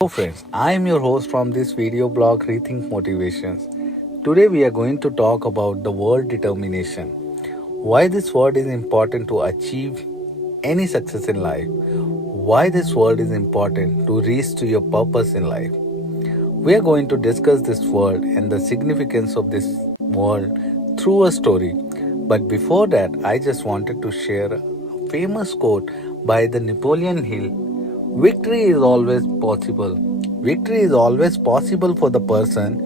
Hello friends, I am your host from this video blog Rethink Motivations. Today we are going to talk about the word determination. Why this word is important to achieve any success in life. Why this word is important to reach to your purpose in life. We are going to discuss this word and the significance of this word through a story. But before that, I just wanted to share a famous quote by the Napoleon Hill. Victory is always possible. Victory is always possible for the person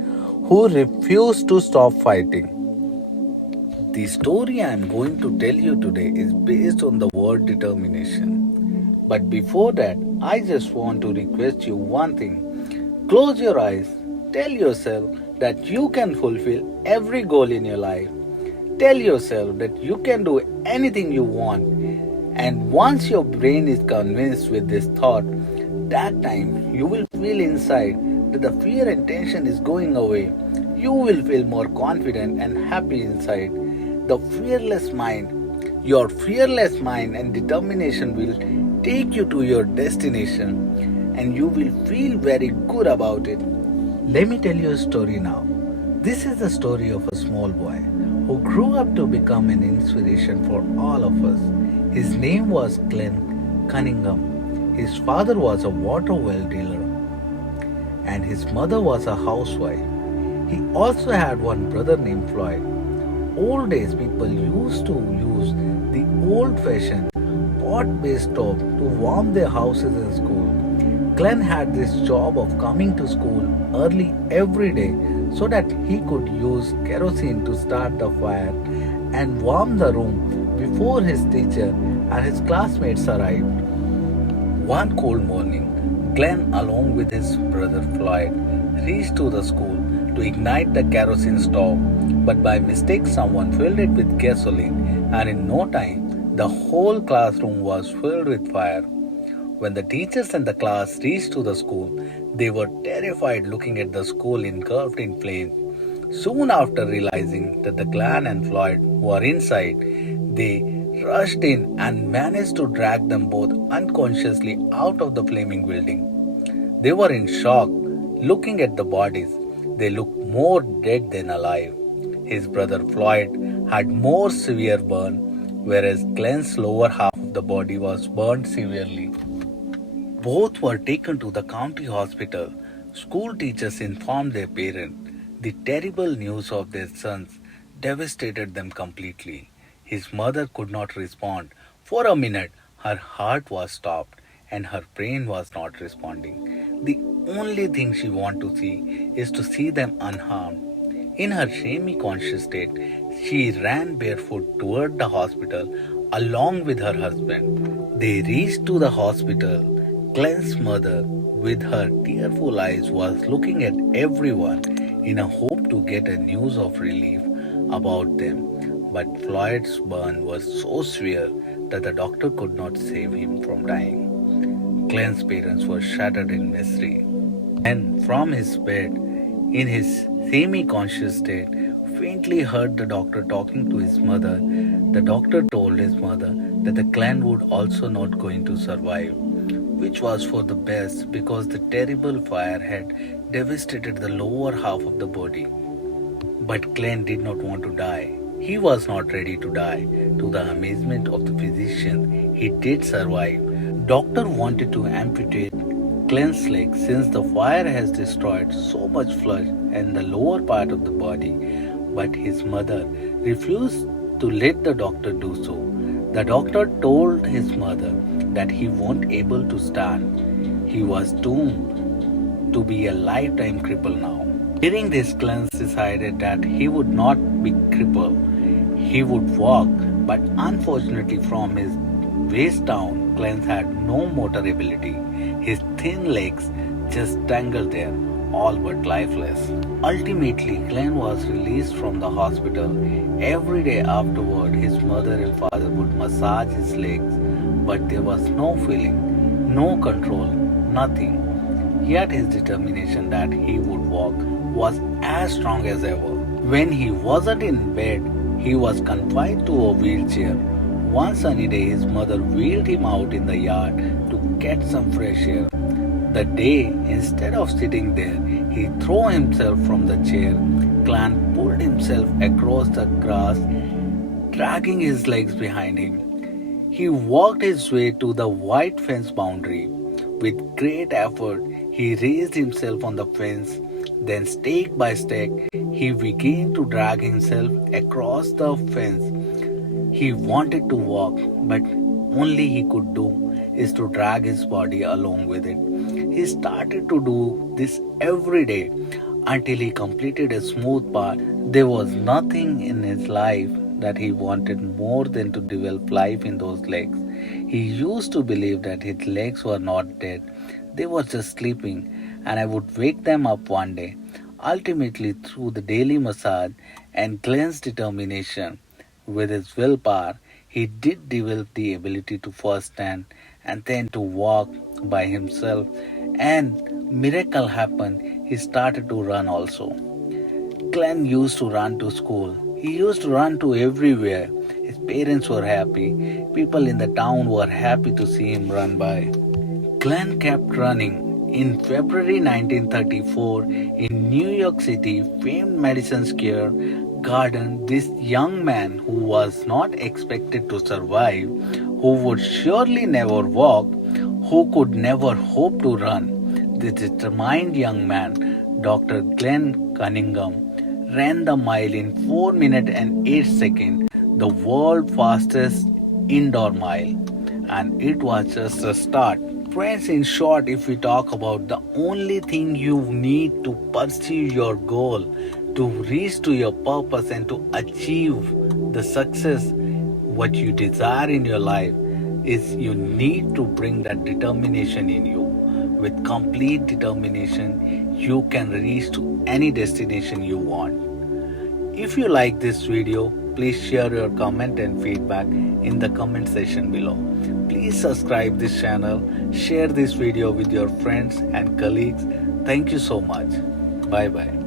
who refuses to stop fighting. The story I am going to tell you today is based on the word determination. But before that, I just want to request you one thing. Close your eyes. Tell yourself that you can fulfill every goal in your life. Tell yourself that you can do anything you want. And once your brain is convinced with this thought, that time you will feel inside that the fear and tension is going away. You will feel more confident and happy inside. The fearless mind, your fearless mind and determination will take you to your destination and you will feel very good about it. Let me tell you a story now. This is the story of a small boy who grew up to become an inspiration for all of us. His name was Glenn Cunningham. His father was a water well dealer and his mother was a housewife. He also had one brother named Floyd. Old days people used to use the old-fashioned pot-based stove to warm their houses in school. Glenn had this job of coming to school early every day so that he could use kerosene to start the fire and warm the room before his teacher and his classmates arrived. One cold morning, Glenn, along with his brother Floyd, reached to the school to ignite the kerosene stove, but by mistake someone filled it with gasoline, and in no time, the whole classroom was filled with fire. When the teachers and the class reached to the school, they were terrified looking at the school engulfed in flames. Soon after realizing that the Glenn and Floyd were inside, they rushed in and managed to drag them both unconsciously out of the flaming building. They were in shock, looking at the bodies. They looked more dead than alive. His brother Floyd had more severe burn, whereas Glenn's lower half of the body was burned severely. Both were taken to the county hospital. School teachers informed their parents. The terrible news of their sons devastated them completely. His mother could not respond. For a minute, her heart was stopped and her brain was not responding. The only thing she wanted to see is to see them unharmed. In her semi-conscious state, she ran barefoot toward the hospital along with her husband. They reached to the hospital. Glenn's mother, with her tearful eyes, was looking at everyone in a hope to get a news of relief about them. But Floyd's burn was so severe that the doctor could not save him from dying. Glenn's parents were shattered in misery. And from his bed, in his semi-conscious state, faintly heard the doctor talking to his mother. The doctor told his mother that the Glenn would also not going to survive, which was for the best because the terrible fire had devastated the lower half of the body. But Glenn did not want to die. He was not ready to die. To the amazement of the physician, he did survive. Doctor wanted to amputate Glenn's leg since the fire has destroyed so much flesh and the lower part of the body, but his mother refused to let the doctor do so. The doctor told his mother that he won't able to stand. He was doomed to be a lifetime cripple now. Hearing this, Glenn decided that he would not be crippled. He would walk, but unfortunately from his waist down, Glenn had no motor ability. His thin legs just dangled there, all but lifeless. Ultimately, Glenn was released from the hospital. Every day afterward, his mother and father would massage his legs, but there was no feeling, no control, nothing. Yet his determination that he would walk was as strong as ever. When he wasn't in bed, he was confined to a wheelchair. One sunny day, his mother wheeled him out in the yard to get some fresh air. The day, instead of sitting there, he threw himself from the chair. Glenn pulled himself across the grass, dragging his legs behind him. He walked his way to the white fence boundary. With great effort, he raised himself on the fence. Then, stake by stake, he began to drag himself across the fence. He wanted to walk, but only he could do is to drag his body along with it. He started to do this every day until he completed a smooth path. There was nothing in his life that he wanted more than to develop life in those legs. He used to believe that his legs were not dead, they were just sleeping, and I would wake them up one day. Ultimately, through the daily massage and Glenn's determination, with his willpower, he did develop the ability to first stand and then to walk by himself. And miracle happened. He started to run also. Glenn used to run to school. He used to run to everywhere. His parents were happy. People in the town were happy to see him run by. Glenn kept running. In February 1934, in New York City, famed Madison Square Garden, this young man who was not expected to survive, who would surely never walk, who could never hope to run, this determined young man, Dr. Glenn Cunningham, ran the mile in 4 minutes and 8 seconds, the world's fastest indoor mile. And it was just a start. Friends, in short, if we talk about the only thing you need to pursue your goal, to reach to your purpose and to achieve the success what you desire in your life, is you need to bring that determination in you. With complete determination, you can reach to any destination you want. If you like this video, please share your comment and feedback in the comment section below. Please subscribe this channel, share this video with your friends and colleagues. Thank you so much. Bye bye.